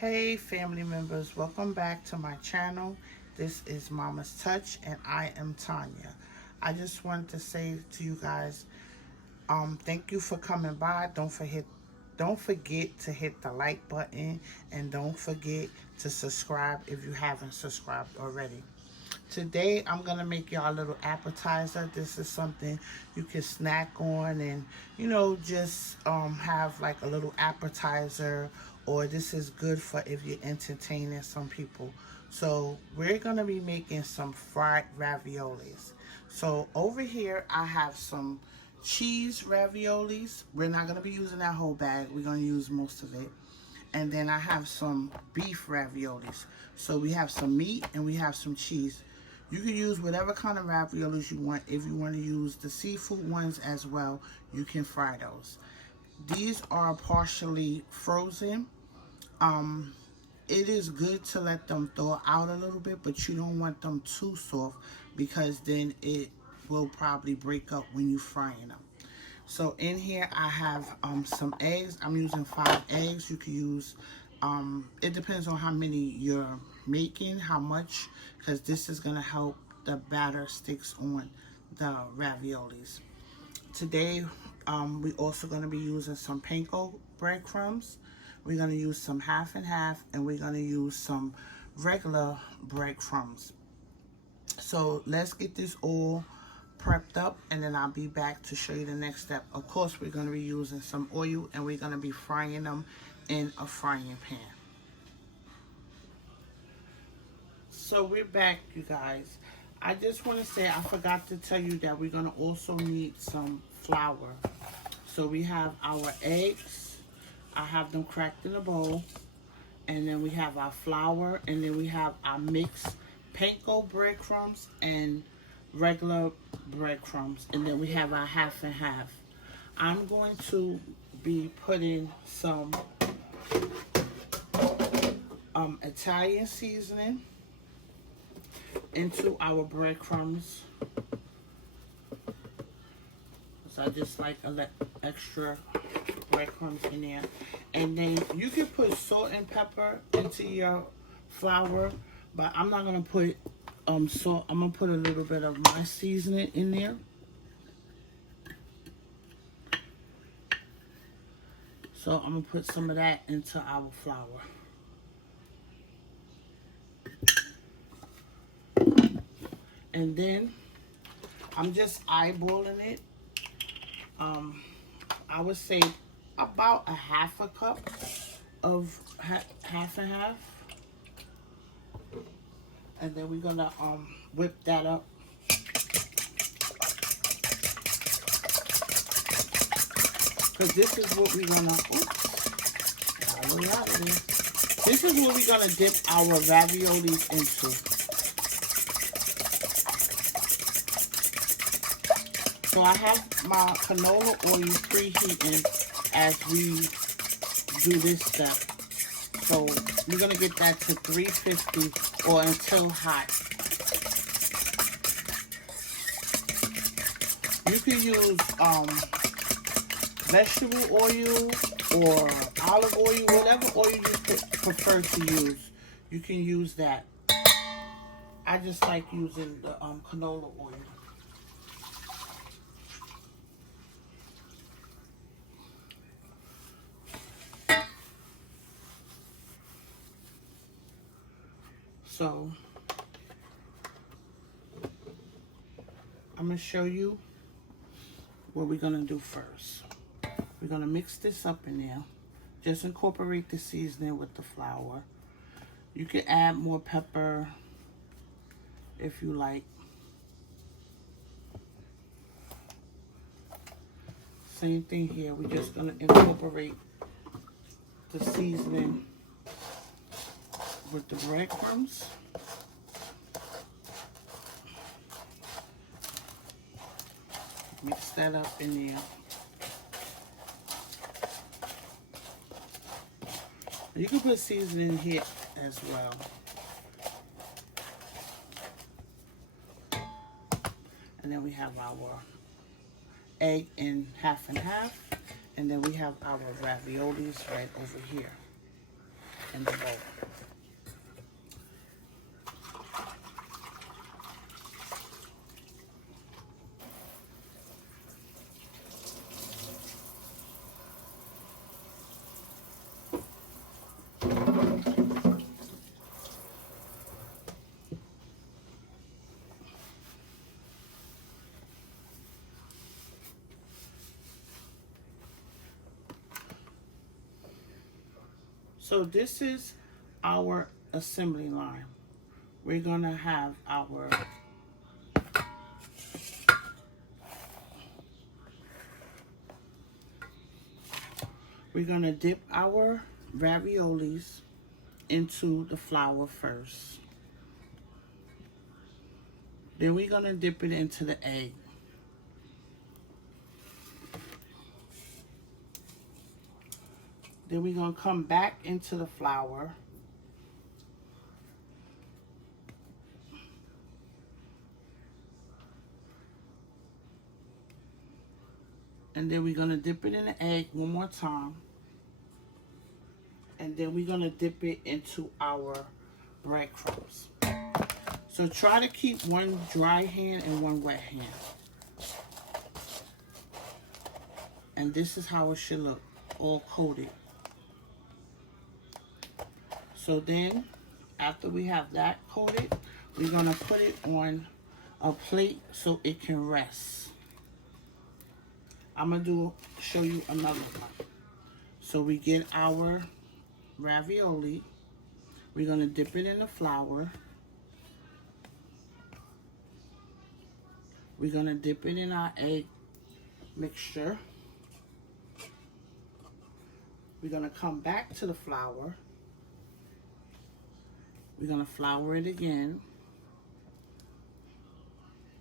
Hey family members, welcome back to my channel. This is Mama's Touch and I am Tanya. I just wanted to say to you guys, thank you for coming by. Don't forget to hit the like button and don't forget to subscribe if you haven't subscribed already. Today I'm gonna make y'all a little appetizer. This is something you can snack on and just have like a little appetizer, or this is good for if you're entertaining some people. So we're gonna be making some fried raviolis. So over here I have some cheese raviolis. We're not gonna be using that whole bag, we're gonna use most of it. And then I have some beef raviolis. So we have some meat and we have some cheese. You can use whatever kind of raviolis you want. If you want to use the seafood ones as well, you can fry those. These are partially frozen. It is good to let them thaw out a little bit, but you don't want them too soft because then it will probably break up when you're frying them. So in here I have some eggs. I'm using 5 eggs. You can use, it depends on how many you're making, how much, because this is going to help the batter sticks on the raviolis. Today we also going to be using some panko breadcrumbs. We're going to use some half and half, and we're going to use some regular breadcrumbs. So let's get this all prepped up and then I'll be back to show you the next step. Of course, we're going to be using some oil and we're going to be frying them in a frying pan. So we're back, you guys. I just want to say I forgot to tell you that we're going to also need some flour. So we have our eggs. I have them cracked in a bowl. And then we have our flour, and then we have our mixed panko breadcrumbs and regular breadcrumbs, and then we have our half and half. I'm going to be putting some Italian seasoning into our breadcrumbs. So I just like extra breadcrumbs in there. And then you can put salt and pepper into your flour, but I'm not gonna put salt. I'm gonna put a little bit of my seasoning in there. So I'm gonna put some of that into our flour. And then I'm just eyeballing it. I would say about a half a cup of half and half. And then we're gonna whip that up. Cause this is what we're gonna, this is what we're gonna dip our raviolis into. So I have my canola oil preheating as we do this step. So we're gonna get that to 350 or until hot. You can use vegetable oil or olive oil, whatever oil you prefer to use. You can use that. I just like using the canola oil. So I'm going to show you what we're going to do first. We're going to mix this up in there. Just incorporate the seasoning with the flour. You can add more pepper if you like. Same thing here. We're just going to incorporate the seasoning with the breadcrumbs. Mix that up in there. You can put seasoning here as well. And then we have our egg in half and half. And then we have our raviolis right over here. in the bowl. So this is our assembly line. We're gonna have we're gonna dip our raviolis into the flour first. Then we're gonna dip it into the egg. Then we're gonna come back into the flour. And then we're gonna dip it in the egg one more time. And then we're gonna dip it into our breadcrumbs. So try to keep one dry hand and one wet hand. And this is how it should look, all coated. So then, after we have that coated, we're gonna put it on a plate so it can rest. I'm gonna show you another one. So we get our ravioli. We're gonna dip it in the flour. We're gonna dip it in our egg mixture. We're gonna come back to the flour. We're gonna flour it again.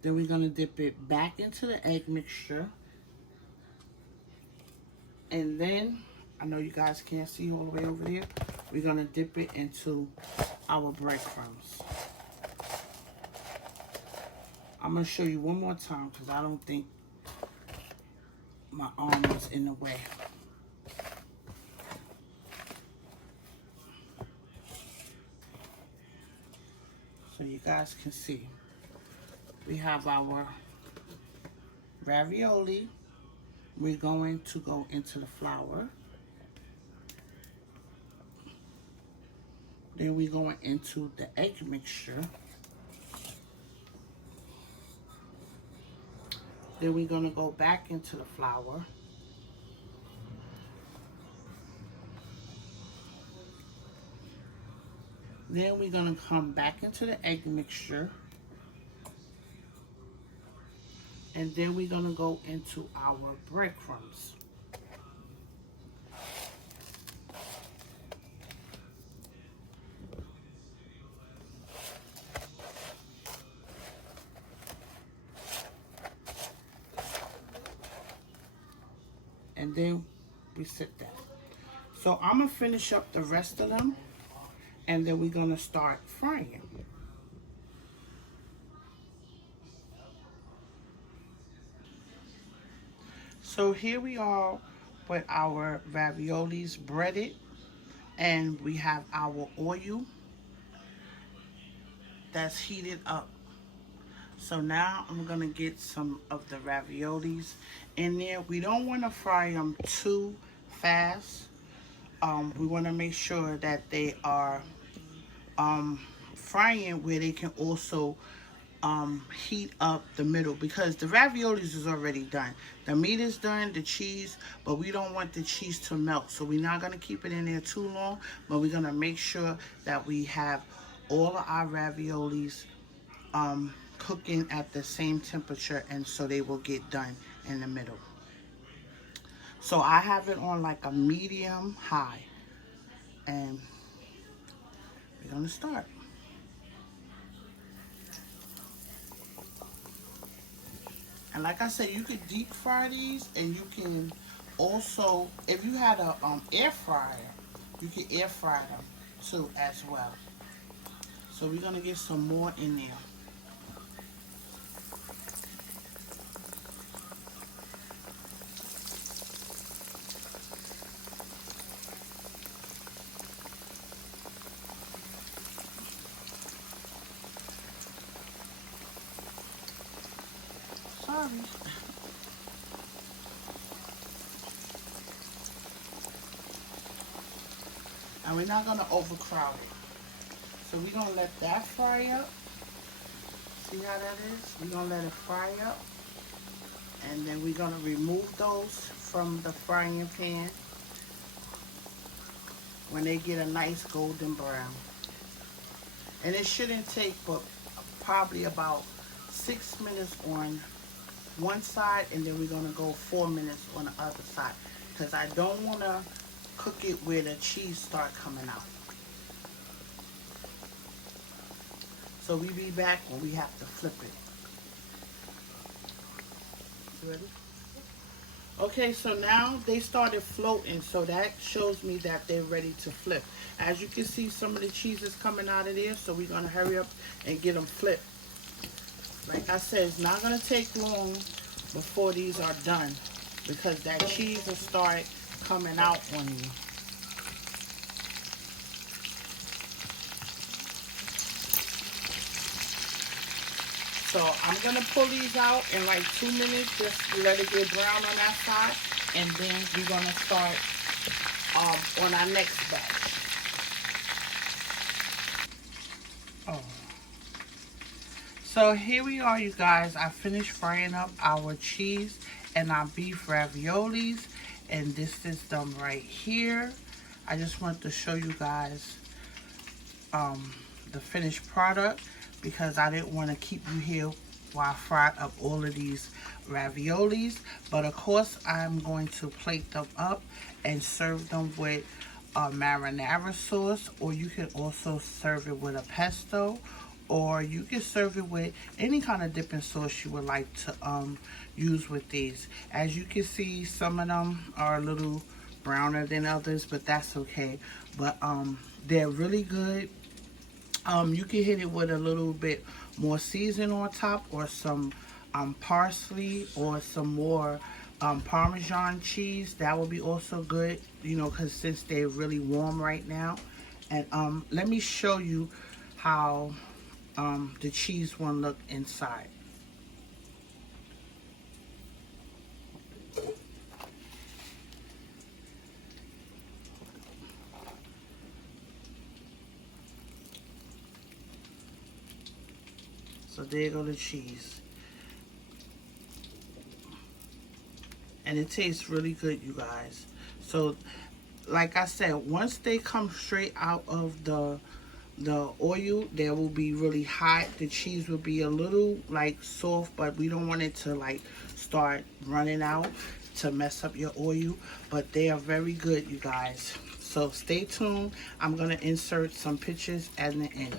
Then we're gonna dip it back into the egg mixture. And then, I know you guys can't see all the way over there, we're gonna dip it into our breadcrumbs. I'm gonna show you one more time because I don't think my arm is in the way. So you guys can see. We have our ravioli. We're going to go into the flour. Then we're going into the egg mixture. Then we're going to go back into the flour. Then we're going to come back into the egg mixture. And then we're going to go into our breadcrumbs. And then we sit that. So I'm going to finish up the rest of them. And then we're going to start frying. So here we are with our raviolis breaded. And we have our oil that's heated up. So now I'm going to get some of the raviolis in there. We don't want to fry them too fast. We want to make sure that they are frying where they can also heat up the middle, because the raviolis is already done. The meat is done, the cheese, but we don't want the cheese to melt. So we're not going to keep it in there too long, but we're going to make sure that we have all of our raviolis cooking at the same temperature, and so they will get done in the middle. So I have it on like a medium high, and we're going to start. And like I said, you could deep fry these, and you can also, if you had a air fryer, you can air fry them too as well. So we're going to get some more in there. And we're not gonna overcrowd it. So we're gonna let that fry up. See how that is? We're gonna let it fry up. And then we're gonna remove those from the frying pan when they get a nice golden brown. And it shouldn't take but probably about 6 minutes on one side, and then we're gonna go 4 minutes on the other side, because I don't wanna cook it where the cheese start coming out. So we be back when we have to flip it. You ready? Okay, so now they started floating, so that shows me that they're ready to flip. As you can see, some of the cheese is coming out of there, so we're gonna hurry up and get them flipped. Like I said, it's not gonna take long before these are done, because that cheese will start coming out on you. So I'm gonna pull these out in like 2 minutes, just to let it get brown on that side, and then we're gonna start on our next batch. Oh. So here we are, you guys. I finished frying up our cheese and our beef raviolis, and this is them right here. I just wanted to show you guys the finished product, because I didn't want to keep you here while I fried up all of these raviolis. But of course, I'm going to plate them up and serve them with a marinara sauce, or you can also serve it with a pesto, or you can serve it with any kind of dipping sauce you would like to use with these. As you can see, some of them are a little browner than others, but that's okay. But they're really good. You can hit it with a little bit more season on top, or some parsley, or some more Parmesan cheese. That would be also good, you know, because since they're really warm right now. And let me show you how the cheese one look inside. So there go the cheese. And it tastes really good, you guys. So like I said, once they come straight out of the oil, they will be really hot. The cheese will be a little like soft, but we don't want it to like start running out to mess up your oil. But they are very good, you guys. So stay tuned. I'm gonna insert some pictures at the end.